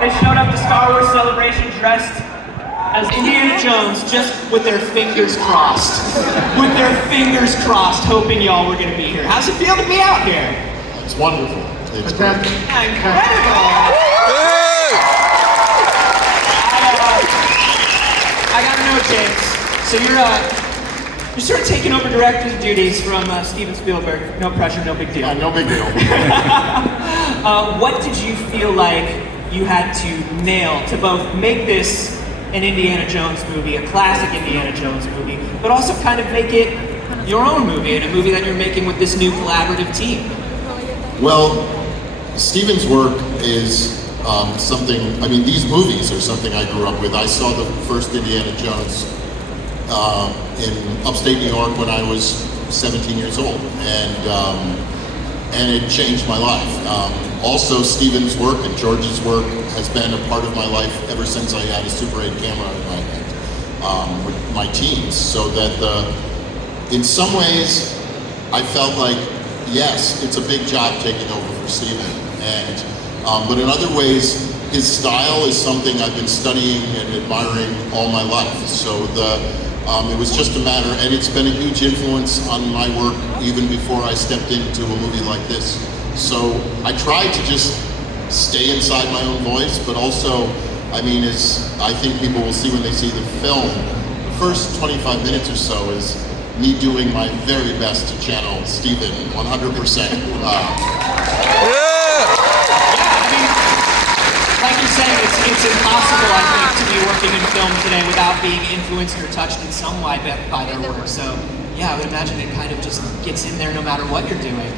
They showed up to Star Wars Celebration dressed as Indiana Jones, just with their fingers crossed. With their fingers crossed, hoping y'all were gonna be here. How's it feel to be out here? It's wonderful. It's fantastic. Incredible. I gotta know, James. So you're sort of taking over director's duties from Steven Spielberg. No pressure, no big deal. No big deal. What did you feel like you had to nail to both make this an Indiana Jones movie, a classic Indiana Jones movie, but also kind of make it your own movie, and a movie that you're making with this new collaborative team? Well, Steven's work is something, I mean, these movies are something I grew up with. I saw the first Indiana Jones in upstate New York when I was 17 years old, and it changed my life. Also, Steven's work and George's work has been a part of my life ever since I had a Super 8 camera in my hand with my teens. So that in some ways, I felt like, yes, it's a big job taking over for Steven, but in other ways, his style is something I've been studying and admiring all my life. So it was just a matter, and it's been a huge influence on my work even before I stepped into a movie like this. So I tried to just stay inside my own voice, but also, I mean, as I think people will see when they see the film, the first 25 minutes or so is me doing my very best to channel Steven 100%. Like you're saying, it's impossible, I think, to be working in film today without being influenced or touched in some way by their work. So, yeah, I would imagine it kind of just gets in there no matter what you're doing.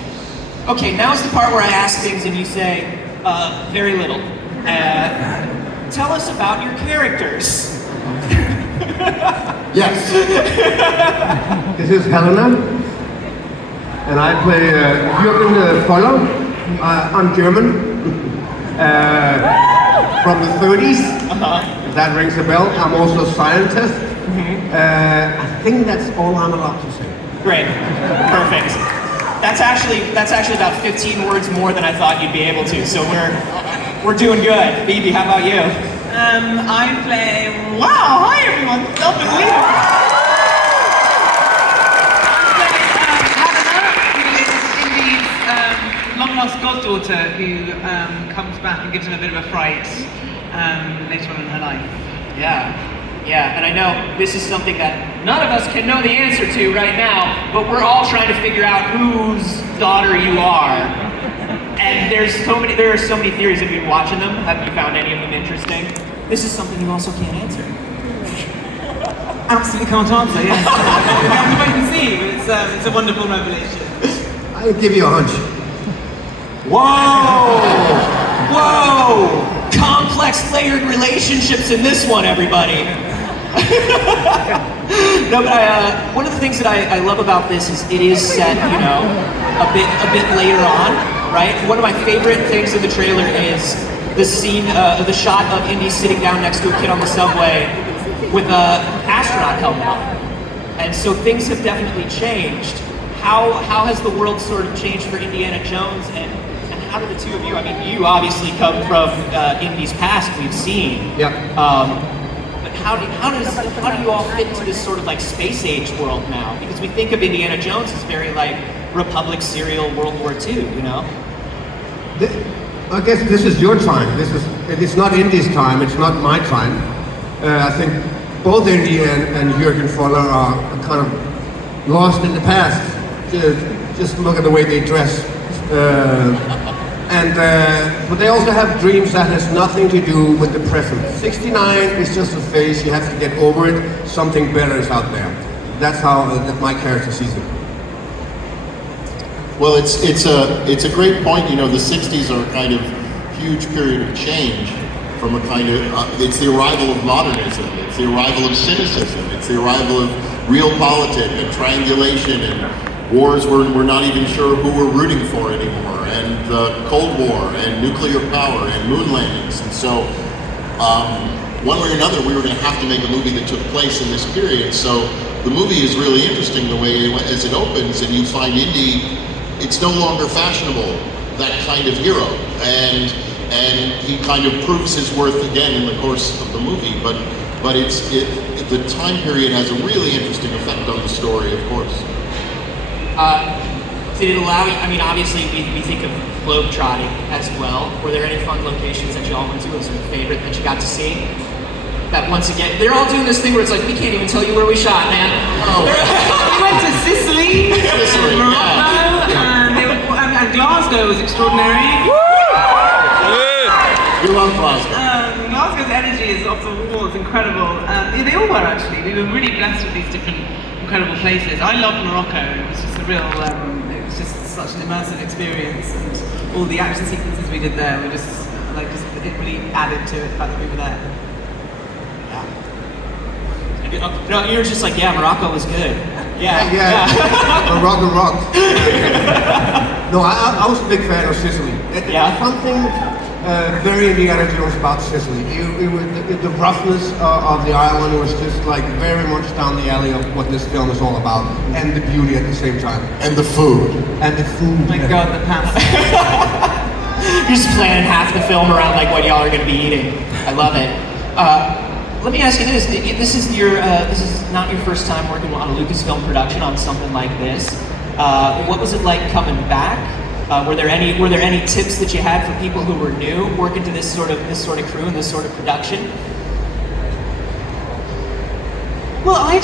Okay, now's the part where I ask things and you say, very little. Tell us about your characters. Yes. This is Helena, and I play Jürgen Voller. I'm German. From the 30s, if that rings a bell. I'm also a scientist. I think that's all I'm allowed to say. Great, perfect. That's actually about 15 words more than I thought you'd be able to. So we're doing good. Phoebe, how about you? I play. Wow! Hi everyone. Unbelievable. Long lost goddaughter who comes back and gives him a bit of a fright later on in her life. Yeah, and I know this is something that none of us can know the answer to right now, but we're all trying to figure out whose daughter you are. And there are so many theories. Have you been watching them? Have you found any of them interesting? This is something you also can't answer. Absolutely can't answer, yes. We have to wait and see, but it's a wonderful revelation. I'll give you a hunch. Whoa! Complex layered relationships in this one, everybody. No, but one of the things that I love about this is it is set, a bit later on, right? One of my favorite things in the trailer is the scene, the shot of Indy sitting down next to a kid on the subway with an astronaut helmet on. And so things have definitely changed. How has the world sort of changed for Indiana Jones, and how do the two of you, I mean, you obviously come from Indy's past, we've seen. Yeah. But how do you all fit into this sort of like space age world now? Because we think of Indiana Jones as very like Republic serial World War II, I guess this is your time. It's not Indy's time, it's not my time. I think both Indy and Jürgen Voller are kind of lost in the past. Just look at the way they dress. But they also have dreams that has nothing to do with the present. 69 is just a phase, you have to get over it, something better is out there. That's how my character sees it. Well, it's a great point. The 60s are a kind of huge period of change from a kind of, it's the arrival of modernism, it's the arrival of cynicism, it's the arrival of real politics and triangulation and wars where we're not even sure who we're rooting for anymore, and the Cold War and nuclear power and moon landings. And so one way or another we were going to have to make a movie that took place in this period. So the movie is really interesting the way as it opens, and you find Indy, it's no longer fashionable, that kind of hero. And and he kind of proves his worth again in the course of the movie. But the time period has a really interesting effect on the story, of course. Did it allow you, I mean, obviously we think of globetrotting as well. Were there any fun locations that you all went to? Was there a favorite that you got to see? That once again, they're all doing this thing where it's like, we can't even tell you where we shot, man. Oh. We went to Sicily, Morocco, and Glasgow was extraordinary. You love Glasgow. Glasgow's energy is off the wall, it's incredible. They all were actually. We were really blessed with these different incredible places. I loved Morocco. It was just a real, it was just such an immersive experience, and all the action sequences we did there were just it really added to it, the fact that we were there. No, you were just like, yeah, Morocco was good. Yeah. Morocco rocks. No, I was a big fan of Sicily. Yeah. Something very Indiana Jones about Sicily. The roughness of the island was just like very much down the alley of what this film is all about, and the beauty at the same time. And the food. And the food. Oh my God, the pasta. You're just planning half the film around like what y'all are gonna be eating. I love it. Let me ask you this: this is not your first time working on a Lucasfilm production on something like this. What was it like coming back? Were there any tips that you had for people who were new working to this sort of crew and this sort of production? Well, I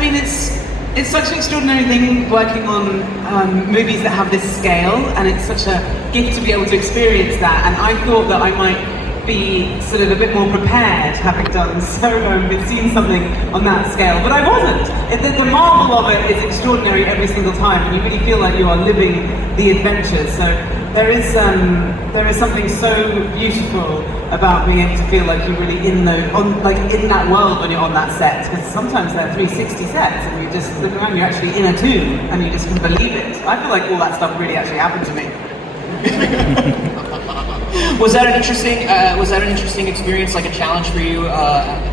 mean, it's such an extraordinary thing working on movies that have this scale, and it's such a gift to be able to experience that. And I thought that I might be sort of a bit more prepared, having done Solo and seen something on that scale, but I wasn't. The marvel of it is extraordinary every single time, and you really feel like you are living the adventure. So there is something so beautiful about being able to feel like you're really in that world when you're on that set, because sometimes they're 360 sets, and you just look around, you're actually in a tomb, and you just can believe it. I feel like all that stuff really actually happened to me. Was that an interesting experience, like a challenge for you,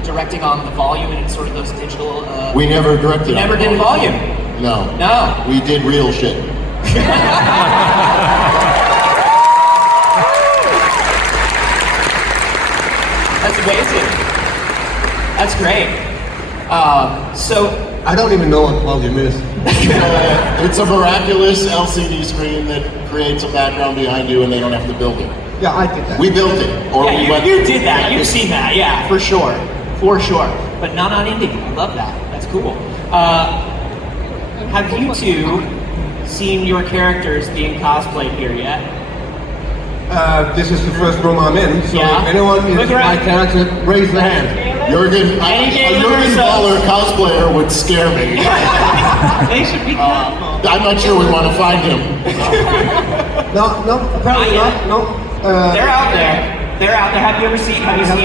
directing on the volume and sort of those digital? We never directed. Never did volume. No. No. We did real shit. That's amazing. That's great. So. I don't even know what volume is. It's a miraculous LCD screen that creates a background behind you, and they don't have to build it. Yeah, I did that. We built it, or Yeah, we went. you did that. You've seen that, yeah, for sure, But not on indie. I love that. That's cool. Have you two seen your characters being cosplayed here yet? This is the first room I'm in, so Yeah. if anyone is Look my around. character, raise their hand. A Jürgen Waller cosplayer would scare me. They should be careful. I'm not sure we want to find him. No, apparently Not not. yet. No. They're out there. Have you seen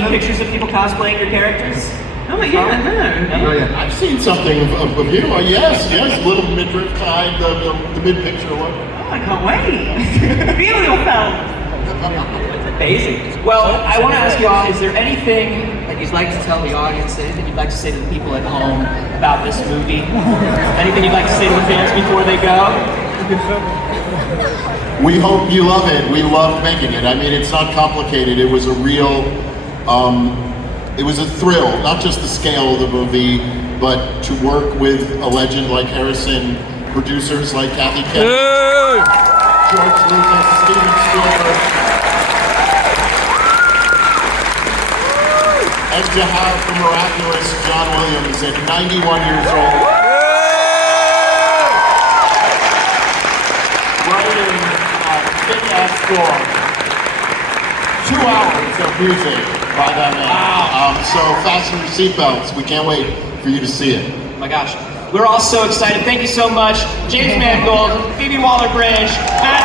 pictures of people cosplaying your characters? Oh yeah, no. Oh, yeah. I've seen something of you. Yes, little midriff kind, the mid picture one. Oh, I can't wait. Feel yourself. Amazing. Well, I want to ask you all, is there anything that you'd like to tell the audience, anything you'd like to say to the people at home about this movie? Anything you'd like to say to the fans before they go? We hope you love it. We loved making it. I mean, it's not complicated. It was a real, it was a thrill, not just the scale of the movie, but to work with a legend like Harrison, producers like Kathy Kennedy, George Lucas, Steven Spielberg, and to have the miraculous John Williams at 91 years old, writing a kick-ass score. 2 hours of music by that man. Wow. So fasten your seatbelts. We can't wait for you to see it. Oh my gosh. We're all so excited. Thank you so much. James Mangold, Phoebe Waller-Bridge, Matt